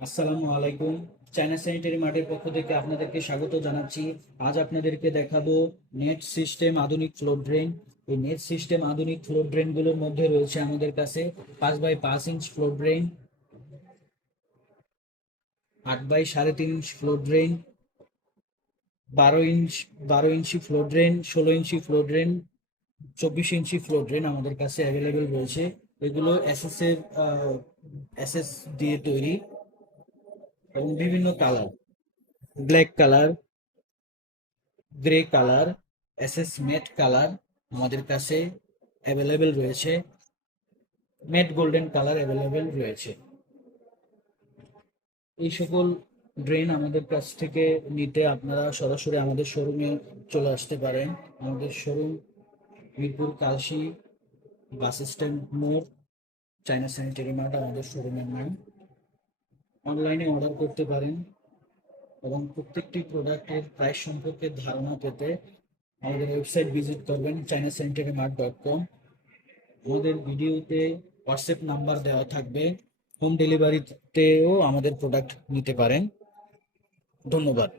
আসসালামু আলাইকুম। China sanitary মার্টের পক্ষ থেকে আপনাদেরকে স্বাগত জানাচ্ছি। আজ আপনাদেরকে দেখাবো নেট সিস্টেম আধুনিক ফ্লোর ড্রেন। এই নেট সিস্টেম আধুনিক ফ্লোর ড্রেনগুলোর মধ্যে রয়েছে আমাদের কাছে পাঁচ বাই পাঁচ ইঞ্চ ফ্লোর ড্রেন, আট বাই সাড়ে তিন ইঞ্চ ফ্লোর ড্রেন, বারো ইঞ্চ, বারো ইঞ্চি ফ্লোর ড্রেন, ষোলো ইঞ্চি ফ্লোর ড্রেন, চব্বিশ ইঞ্চি ফ্লোর ড্রেন আমাদের কাছে অ্যাভেলেবেল রয়েছে। এগুলো এসএস এর এসএস দিয়ে তৈরি। এবং বিভিন্ন colour black colour grey colour SS matte colour আমাদের কাছে অ্যাভেলেবেল রয়েছে। ম্যাট গোল্ডেন কালার অ্যাভেলেবেল রয়েছে। এই সকল ড্রেন আমাদের কাছ থেকে নিতে আপনারা সরাসরি আমাদের শোরুমে চলে আসতে পারেন। আমাদের showroom Mirpur Kalshi, bus stand মোড় চাইনা স্যানিটারি মার্ট আমাদের শোরুমের নাম। অনলাইনে অর্ডার করতে পারেন এবং প্রত্যেকটি প্রোডাক্টের প্রাইস সম্পর্কে ধারণা পেতে আমাদের ওয়েবসাইট ভিজিট করবেন চাইনা সেন্টারে মার্ট ডট কম আমাদের ভিডিওতে হোয়াটসঅ্যাপ নাম্বার দেওয়া থাকবে। হোম ডেলিভারিতেও আমাদের প্রোডাক্ট নিতে পারেন। ধন্যবাদ।